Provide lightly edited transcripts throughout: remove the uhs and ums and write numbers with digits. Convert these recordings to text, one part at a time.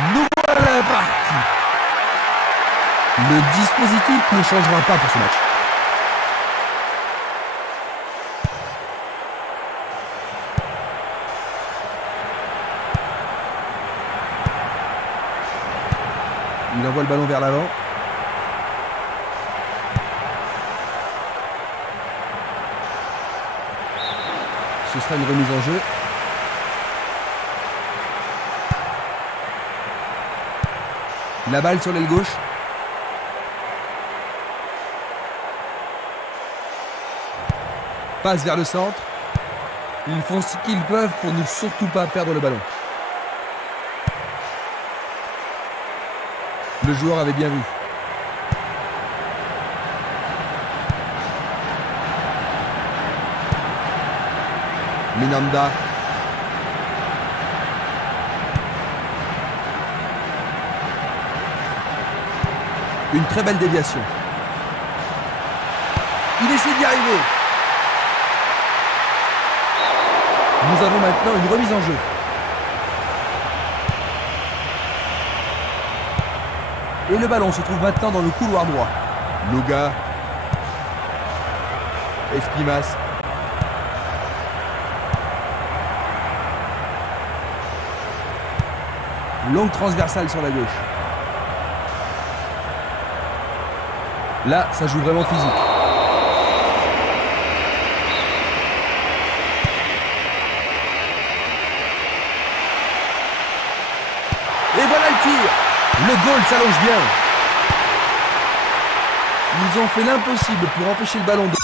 Nous voilà partis. Le dispositif ne changera pas pour ce match. Il envoie le ballon vers l'avant. Ce sera une remise en jeu. La balle sur l'aile gauche. Passe vers le centre. Ils font ce qu'ils peuvent pour ne surtout pas perdre le ballon. Le joueur avait bien vu. Minanda. Une très belle déviation. Il essaie d'y arriver. Nous avons maintenant une remise en jeu. Et le ballon se trouve maintenant dans le couloir droit. Loga. Esquimas. Longue transversale sur la gauche. Là, ça joue vraiment physique. Et voilà le tir. Le goal s'allonge bien. Ils ont fait l'impossible pour empêcher le ballon de...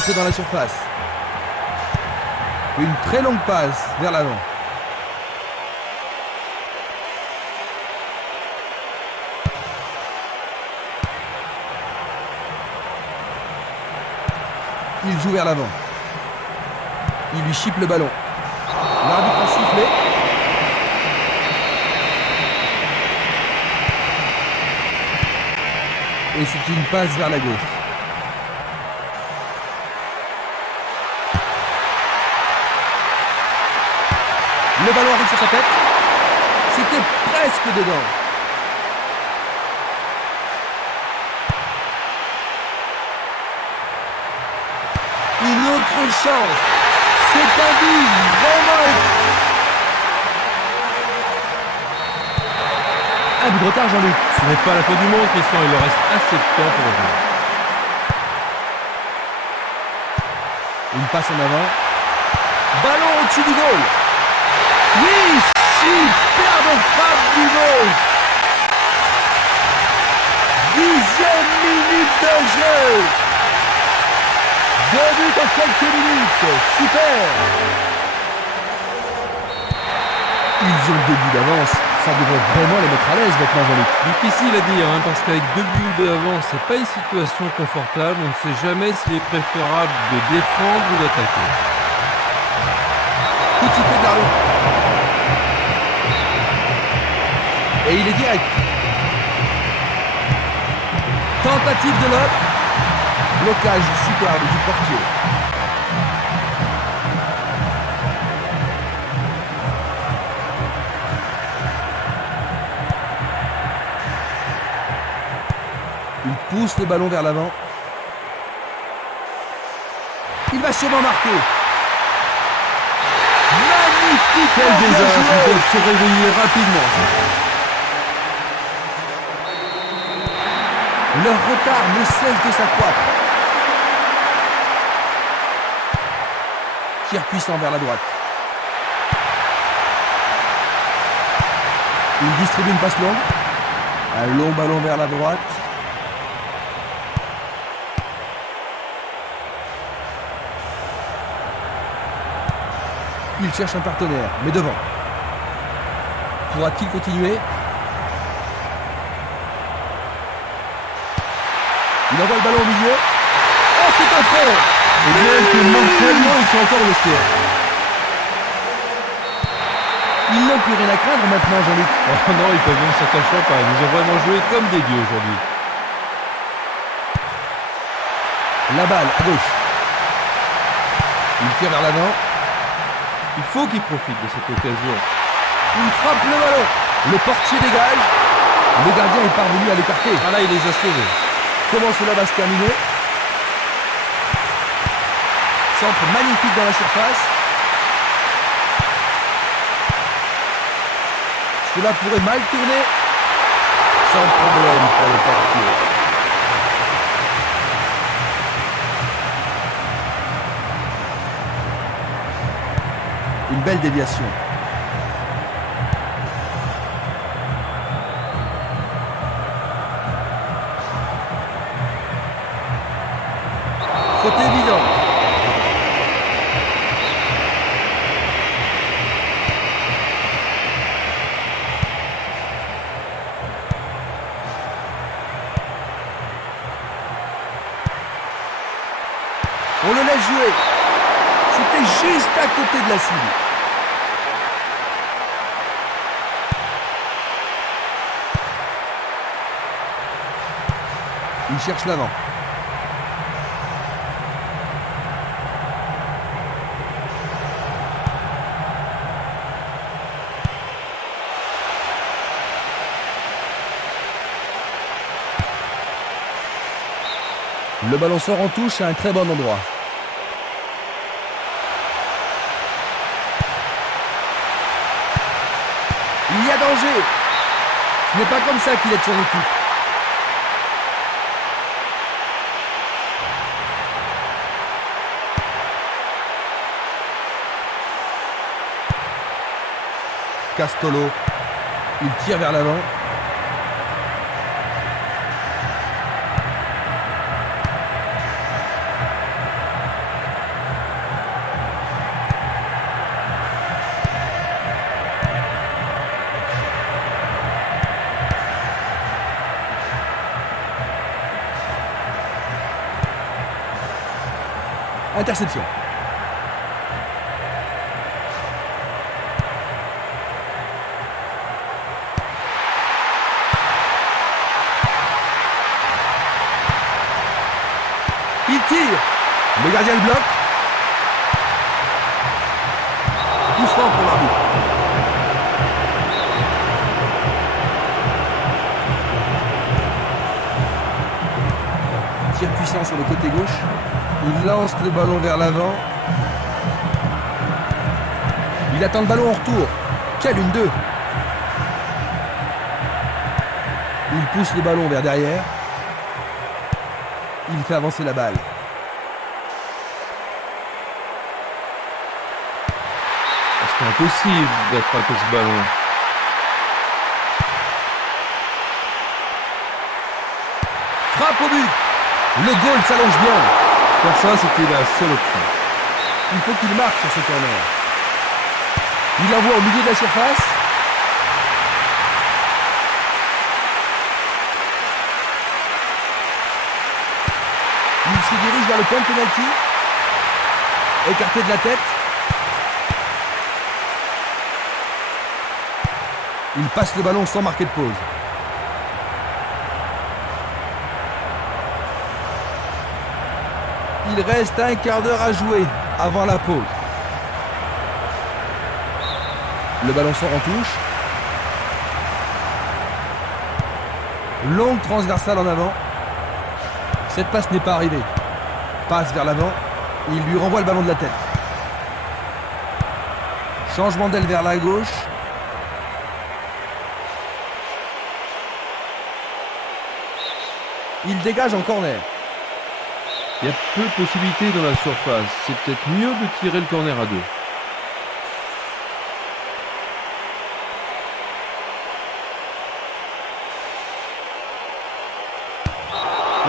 rentrer dans la surface. Une très longue passe vers l'avant. Il joue vers l'avant. Il lui chipe le ballon. L'arbitre a sifflé. Et c'est une passe vers la gauche. Le ballon arrive sur sa tête. C'était presque dedans. Une autre chance. C'est un but vraiment. Un but de retard, Jean-Luc. Ce n'est pas la fin du monde, Christian. Il leur reste assez de temps pour revenir. Une passe en avant. Ballon au-dessus du goal. Oui, superbe frappe du gauche. 10e minute de jeu. 2 buts en quelques minutes. Super. Ils ont 2 buts d'avance. Ça devrait vraiment les mettre à l'aise maintenant, Jean-Luc. Difficile à dire, parce qu'avec 2 buts d'avance, c'est pas une situation confortable. On ne sait jamais s'il est préférable de défendre ou d'attaquer. Petit peu de la rue. Et il est direct. Tentative de l'autre. Blocage superbe du portier. Il pousse le ballon vers l'avant. Il va sûrement marquer. Magnifique! Quel désastre! Ils doivent se réveiller rapidement. Leur retard ne cesse de s'accroître. Tir puissant vers la droite. Il distribue une passe longue. Un long ballon vers la droite. Il cherche un partenaire, mais devant. Pourra-t-il continuer? Il envoie le ballon au milieu. Oh, c'est un fait! Et bien que mentalement, ils sont encore au vestiaire. Ils n'ont plus rien à craindre maintenant, Jean-Luc. Oh non, ils peuvent même s'en cacher pas. Ils ont vraiment joué comme des dieux aujourd'hui. La balle à gauche. Il tire vers l'avant. Il faut qu'ils profitent de cette occasion. Il frappe le ballon. Le portier dégage. Le gardien est parvenu à l'écarter. Ah là, il les a sauvés. Comment cela va se terminer? Centre magnifique dans la surface. Cela pourrait mal tourner. Sans problème pour le portier. Une belle déviation. Faute évident. On le laisse jouer. C'était juste à côté de la cible. Il cherche l'avant. Le ballon sort en touche à un très bon endroit. Il y a danger. Ce n'est pas comme ça qu'il aide son équipe. Castolo. Il tire vers l'avant. Interception. Il tire. Le gardien le bloque. Coup franc pour l'arbitre. Tir puissant sur le côté gauche. Il lance le ballon vers l'avant. Il attend le ballon en retour. Quelle une deux. Il pousse le ballon vers derrière. Il fait avancer la balle. C'est impossible d'attraper ce ballon. Frappe au but. Le goal s'allonge bien. Faire ça, c'était la seule option. Il faut qu'il marque sur ce corner. Il l'envoie au milieu de la surface. Il se dirige vers le point de pénalty. Écarté de la tête. Il passe le ballon sans marquer de pause. Il reste un quart d'heure à jouer avant la pause. Le ballon sort en touche. Longue transversale en avant. Cette passe n'est pas arrivée. Passe vers l'avant. Il lui renvoie le ballon de la tête. Changement d'aile vers la gauche. Il dégage en corner. Il y a peu de possibilités dans la surface. C'est peut-être mieux de tirer le corner à deux.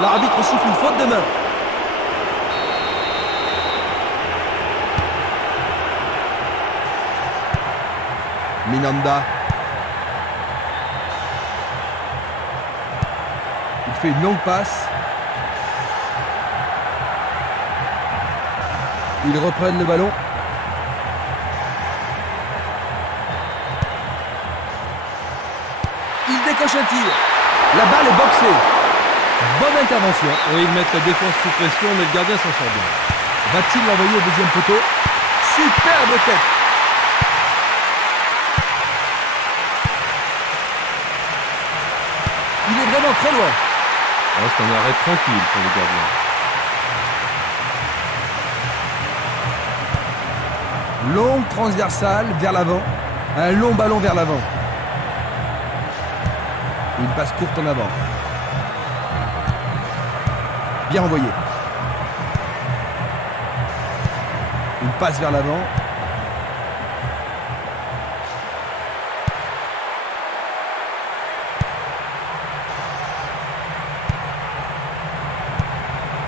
L'arbitre siffle une faute de main. Minanda. Il fait une longue passe. Ils reprennent le ballon. Il décoche un tir. La balle est boxée. Bonne intervention. Oui, ils mettent la défense sous pression, mais le gardien s'en sort bien. Va-t-il l'envoyer au deuxième poteau? Superbe tête. Il est vraiment très loin. Oh, c'est un arrêt tranquille pour le gardien. Longue transversale vers l'avant. Un long ballon vers l'avant. Une passe courte en avant. Bien envoyé. Une passe vers l'avant.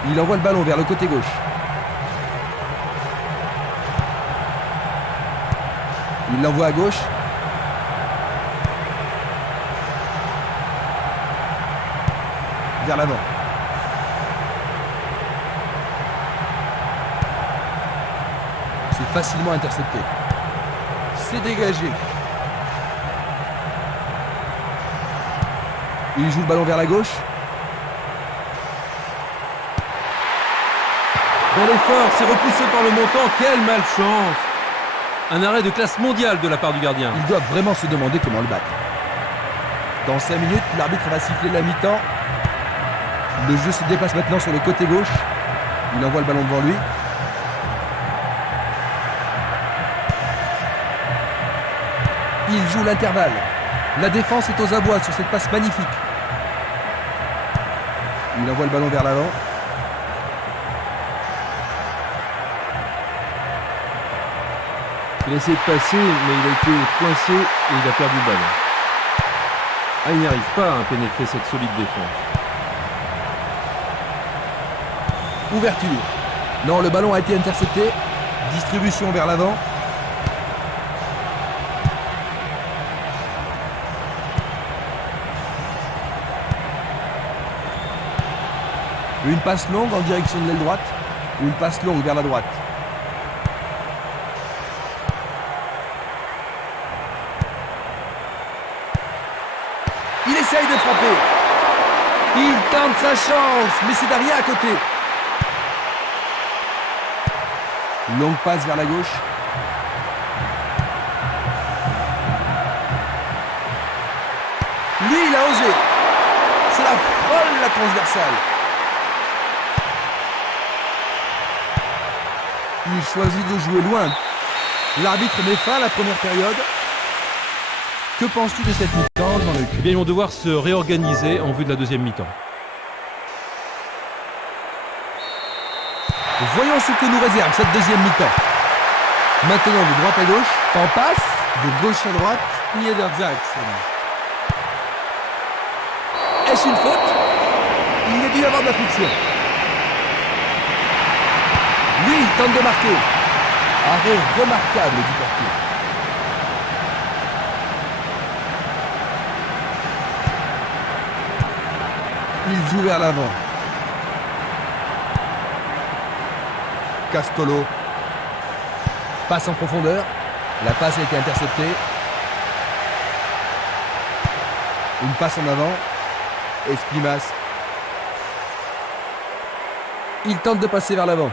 Il envoie le ballon vers le côté gauche. Il l'envoie à gauche. Vers l'avant. C'est facilement intercepté. C'est dégagé. Il joue le ballon vers la gauche. Dans l'effort, c'est repoussé par le montant. Quelle malchance! Un arrêt de classe mondiale de la part du gardien. Ils doivent vraiment se demander comment le battre. Dans 5 minutes, l'arbitre va siffler la mi-temps. Le jeu se déplace maintenant sur le côté gauche. Il envoie le ballon devant lui. Il joue l'intervalle. La défense est aux abois sur cette passe magnifique. Il envoie le ballon vers l'avant. Il a essayé de passer, mais il a été coincé et il a perdu le ballon. Ah, il n'y arrive pas à pénétrer cette solide défense. Ouverture. Non, le ballon a été intercepté. Distribution vers l'avant. Une passe longue en direction de l'aile droite. Une passe longue vers la droite. Il essaye de frapper. Il tente sa chance, mais c'est derrière à côté. Longue passe vers la gauche. Lui, il a osé. C'est la folle, la transversale. Il choisit de jouer loin. L'arbitre met fin à la première période. Que penses-tu de cette mi-temps dans le Eh bien, ils vont devoir se réorganiser en vue de la deuxième mi-temps. Voyons ce que nous réserve cette deuxième mi-temps. Maintenant de droite à gauche, en passe, de gauche à droite, Niedersachsen. Est-ce une faute? Il est dû y avoir de la friction. Lui, il tente de marquer. Arrêt remarquable du portier. Il joue vers l'avant. Castolo. Passe en profondeur. La passe a été interceptée. Une passe en avant. Esprimas. Il tente de passer vers l'avant.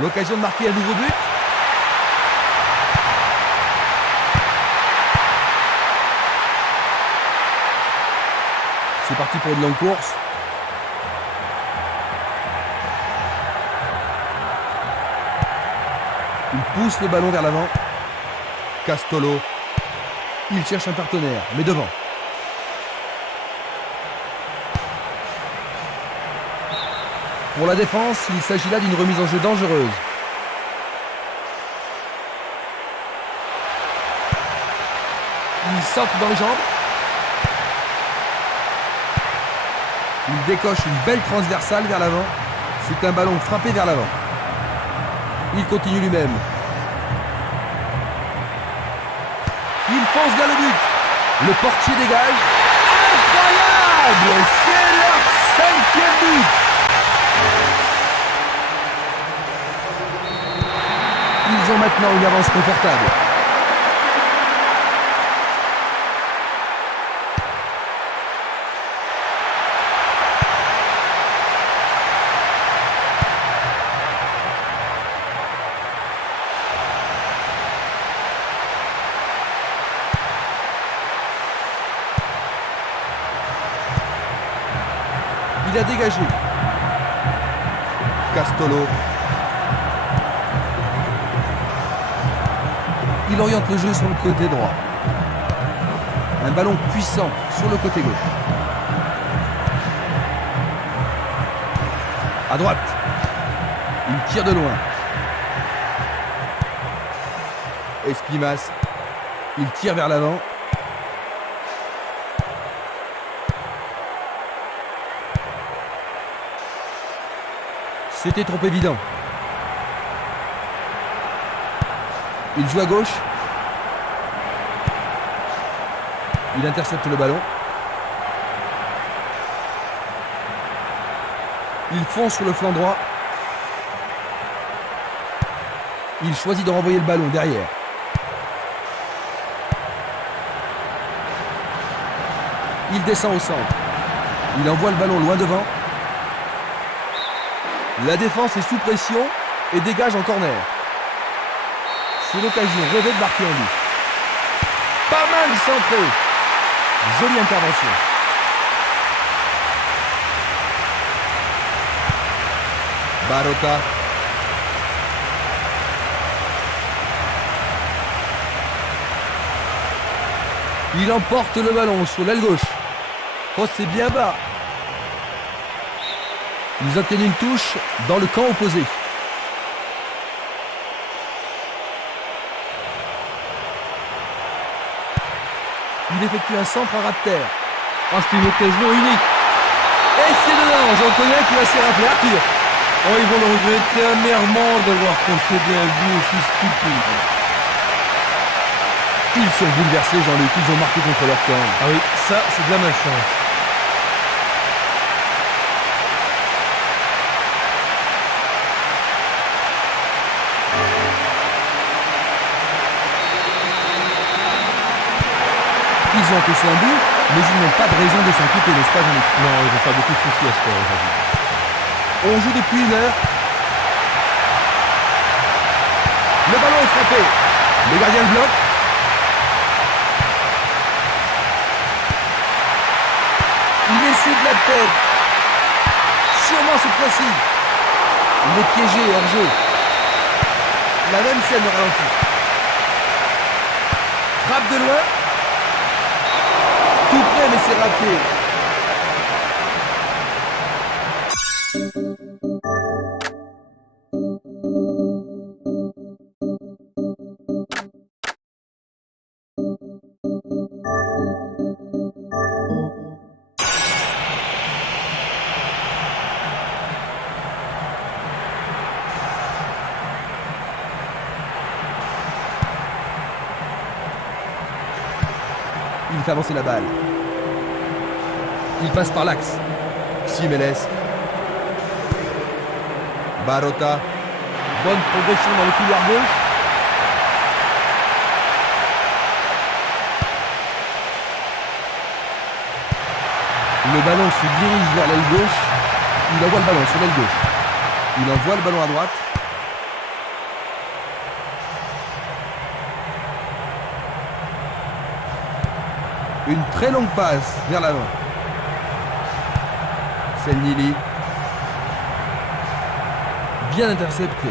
L'occasion de marquer un nouveau but. C'est parti pour une longue course. Il pousse le ballon vers l'avant. Castolo. Il cherche un partenaire, mais devant. Pour la défense, il s'agit là d'une remise en jeu dangereuse. Il saute dans les jambes. Il décoche une belle transversale vers l'avant. C'est un ballon frappé vers l'avant. Il continue lui-même. Il fonce vers le but. Le portier dégage. Incroyable! C'est leur 5e but. Ils ont maintenant une avance confortable. Il a dégagé. Castolo. Il oriente le jeu sur le côté droit. Un ballon puissant sur le côté gauche. À droite. Il tire de loin. Esprimas. Il tire vers l'avant. C'était trop évident. Il joue à gauche. Il intercepte le ballon. Il fonce sur le flanc droit. Il choisit de renvoyer le ballon derrière. Il descend au centre. Il envoie le ballon loin devant. La défense est sous pression et dégage en corner. C'est l'occasion rêvée de marquer en but. Pas mal centré. Jolie intervention. Barota. Il emporte le ballon sur l'aile gauche. Oh, c'est bien bas. Ils obtiennent une touche dans le camp opposé. Il effectue un centre à ras de terre. Ah, c'est une occasion unique. Et c'est dedans, j'en connais qui va s'y rappeler Arthur. Oh, ils vont le regretter amèrement d'avoir concédé un but aussi stupide. Ils sont bouleversés, Jean-Luc, ils ont marqué contre leur camp. Ah oui, ça, c'est de la malchance. qu'ils ont que son but, mais ils n'ont pas de raison de s'inquiéter, n'est-ce pas, Jean-Luc? Non, ils n'ont pas beaucoup de soucis à se faire aujourd'hui. On joue depuis 1 heure. Le ballon est frappé. Le gardien le bloque. Il essaie de la tête. Sûrement cette fois-ci. Il est piégé hors jeu. La même scène au ralenti. Frappe de loin. Tout près, mais c'est raté. Il fait avancer la balle. Il passe par l'axe. Jiménez. Barota. Bonne progression dans le couloir gauche. Le ballon se dirige vers l'aile gauche. Il envoie le ballon sur l'aile gauche. Il envoie le ballon à droite. Une très longue passe vers l'avant. C'est Nili. Bien intercepté.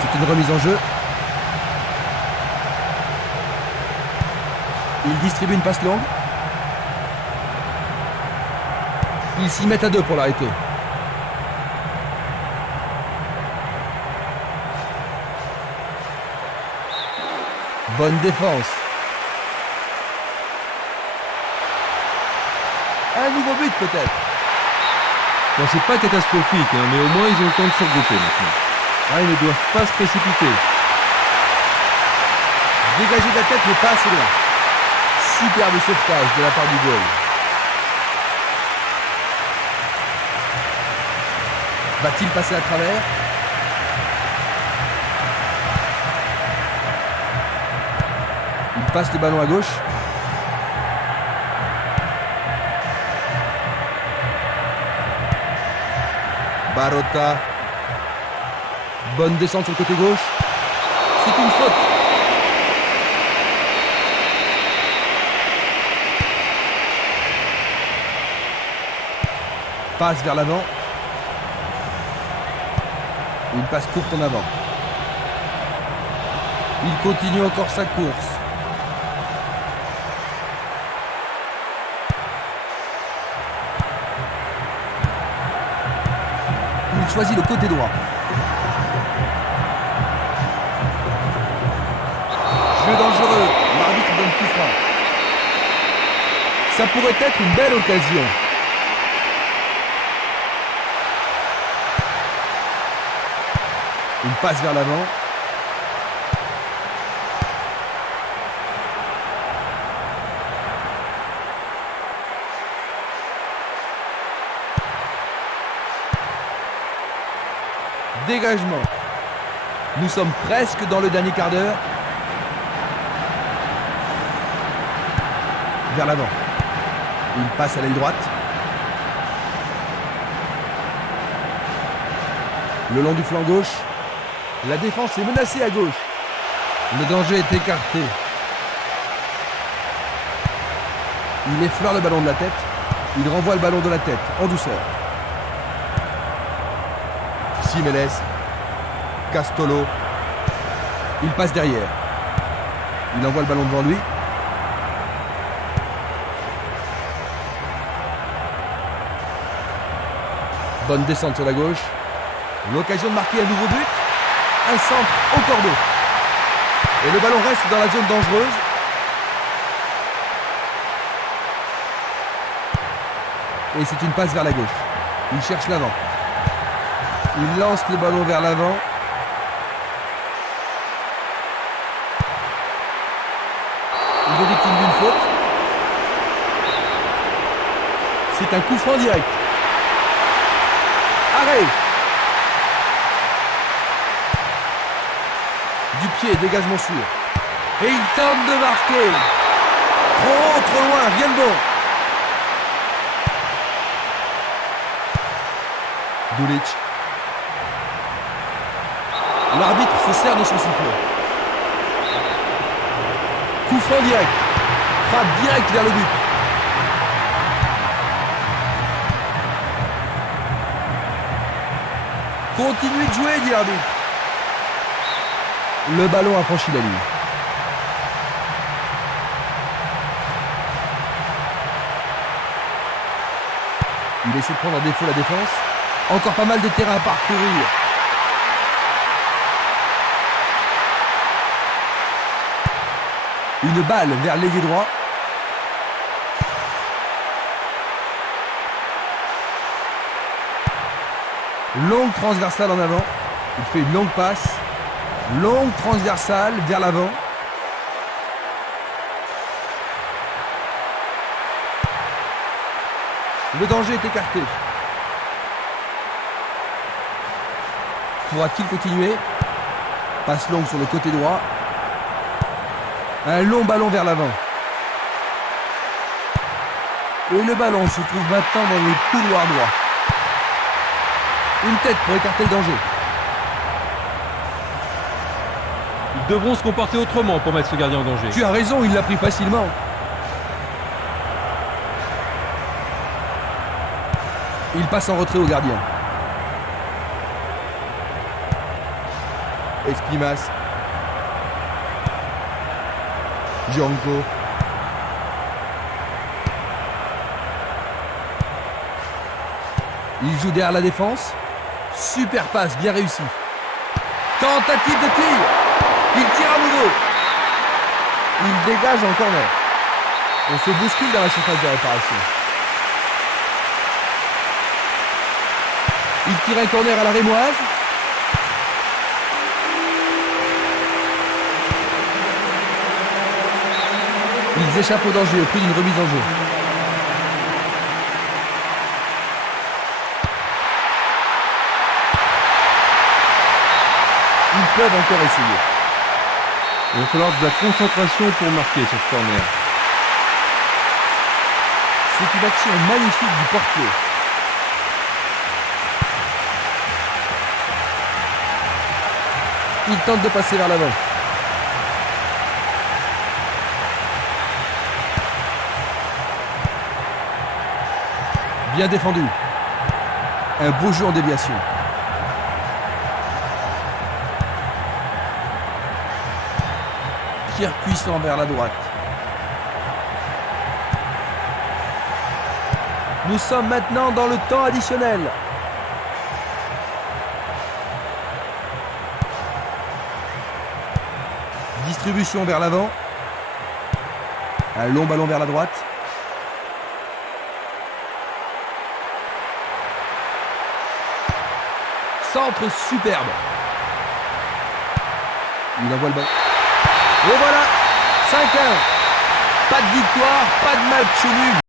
C'est une remise en jeu. Il distribue une passe longue. Ils s'y mettent à 2 pour l'arrêter. Bonne défense. Un nouveau but peut-être. Bon, c'est pas catastrophique, hein, mais au moins ils ont le temps de se regrouper maintenant. Ah, ils ne doivent pas se précipiter. Dégager de la tête mais pas assez loin. Superbe sauvetage de la part du goal. Va-t-il passer à travers? Il passe le ballon à gauche. Barota. Bonne descente sur le côté gauche. C'est une faute. Passe vers l'avant. Une passe courte en avant. Il continue encore sa course. Il choisit le côté droit. Jeu dangereux. L'arbitre donne coup franc. Ça pourrait être une belle occasion. Une passe vers l'avant. Dégagement. Nous sommes presque dans le dernier quart d'heure. Vers l'avant. Une passe à l'aile droite. Le long du flanc gauche. La défense est menacée à gauche. Le danger est écarté. Il effleure le ballon de la tête. Il renvoie le ballon de la tête en douceur. Jiménez. Castolo. Il passe derrière. Il envoie le ballon devant lui. Bonne descente sur la gauche. L'occasion de marquer un nouveau but. Un centre au cordeau. Et le ballon reste dans la zone dangereuse. Et c'est une passe vers la gauche. Il cherche l'avant. Il lance le ballon vers l'avant. Il est victime d'une faute. C'est un coup franc direct. Arrêt. Du pied, dégagement sûr. Et il tente de marquer. Trop loin, rien de bon. Dulic. L'arbitre se sert de son sifflet. Coup franc direct. Frappe direct vers le but. Continue de jouer, dit l'arbitre. Le ballon a franchi la ligne. Il essaie de prendre en défaut la défense. Encore pas mal de terrain à parcourir. Une balle vers l'ailier droit. Longue transversale en avant. Il fait une longue passe. Longue transversale vers l'avant. Le danger est écarté. Pourra-t-il continuer? Passe longue sur le côté droit. Un long ballon vers l'avant. Et le ballon se trouve maintenant dans le couloir droit. Une tête pour écarter le danger. Ils devront se comporter autrement pour mettre ce gardien en danger. Tu as raison, il l'a pris facilement. Il passe en retrait au gardien. Espimas. Gianco. Il joue derrière la défense. Super passe, bien réussi. Tentative de tir. Il tire à nouveau. Il dégage en corner. On se bouscule dans la surface de réparation. Il tire un corner à la rémoise. Ils échappent au danger au prix d'une remise en jeu. Ils peuvent encore essayer. Il va falloir de la concentration pour marquer sur ce corner. C'est une action magnifique du portier. Il tente de passer vers l'avant. Bien défendu. Un beau jeu en déviation. Tir puissant vers la droite. Nous sommes maintenant dans le temps additionnel. Distribution vers l'avant. Un long ballon vers la droite. Centre superbe. Il envoie le ballon. Et voilà, 5-1. Pas de victoire, pas de match nul.